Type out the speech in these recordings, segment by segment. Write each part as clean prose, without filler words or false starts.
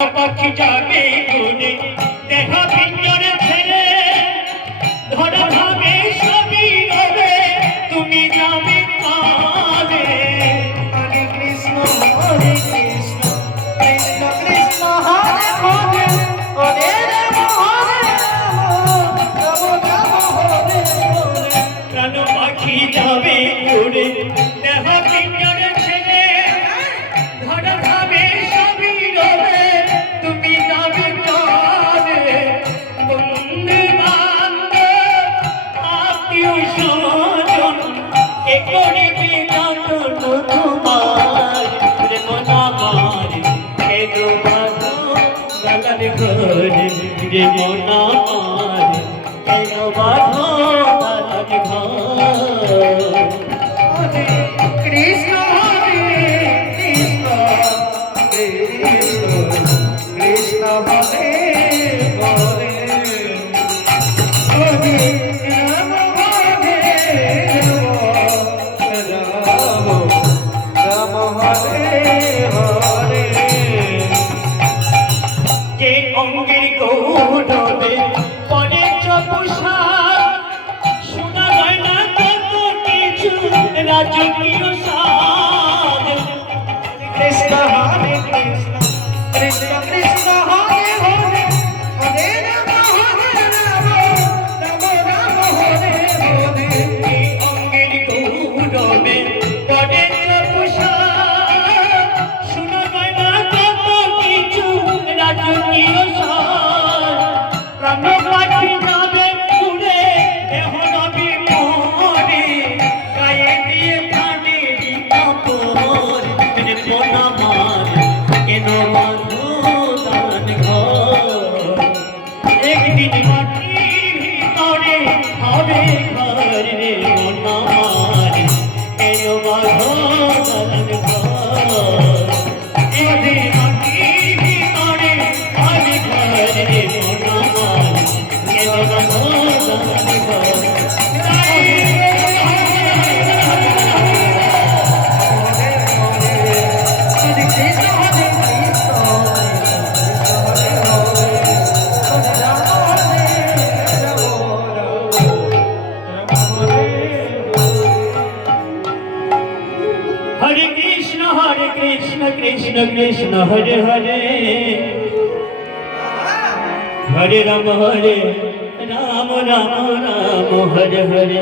পাখি যাবে গুনে দেখা পিঞ্জরে ছেড়ে ধরা ভাবে সবই রবে তুমি যাবে কালে। হরে কৃষ্ণ কৃষ্ণ কৃষ্ণ হরে হরে হরে রাম রাম হরে হরে। প্রাণ পাখি যাবে গুনে দেখা পিঞ্জরে ছেড়ে ধরা ভাবে সবই রবে তুমি যাবে কালে। বন্ধু বান্ধব আত্মীয় স্বজন এ করিবে যতন তোমার প্রেম আমার এলো ভালো গালার ঘরে প্রেম আমার এলো ভালো গালার ঘর। হরে কৃষ্ণ কৃষ্ণ কৃষ্ণ হরে হরে হরে রাম রাম হরে হরে। যে অঙ্গের গৌরবে পরে চপুষার শোনা যায় না কত কিছু রাজকীয় সার। কৃষ্ণ হরে কৃষ্ণ কৃষ্ণ কৃষ্ণ হরে হরে হরে রাম রাম রাম হরে হরে। এই অঙ্গের গৌরবে পরে চপুষার শোনা যায় না কত কিছু রাজকীয় সার। প্রাণ পাখি যাবে উড়ে দেহ নবী মরে গায়ে দিয়ে প্রাণে কাপড় প্রেম আমার কেন বাঁধো দান ঘর। একদিন মাটির ভিতরে হবে ঘর রে মন আমার কেন বাঁধো দান ঘর। একদিন মাটির ভিতরে হবে ঘর রে মন আমার কেন বাঁধো দান ঘর। হরে কৃষ্ণ হরে কৃষ্ণ হরে হরে হরে রাম হরে হরে কৃষ্ণ কৃষ্ণ কৃষ্ণ হরে হরে হরে রাম রাম রাম হরে হরে।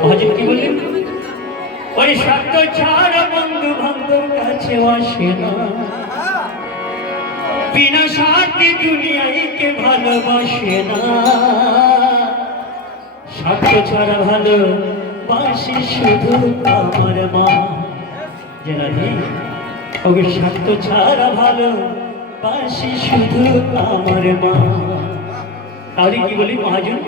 মহাজন কি বললেন? ওই সত্য ছাড়া বন্ধু বান্ধব কাছে আসে না, বিনা স্বার্থে দুনিয়ায় কে ভালোবাসে না। সত্য ছাড়া ভালো বাসি শুধু আমার মা। জানা নেই ওকে সত্য ছাড়া ভালো বাসি শুধু আমার মা। তাহলে কি বলি মহাজন?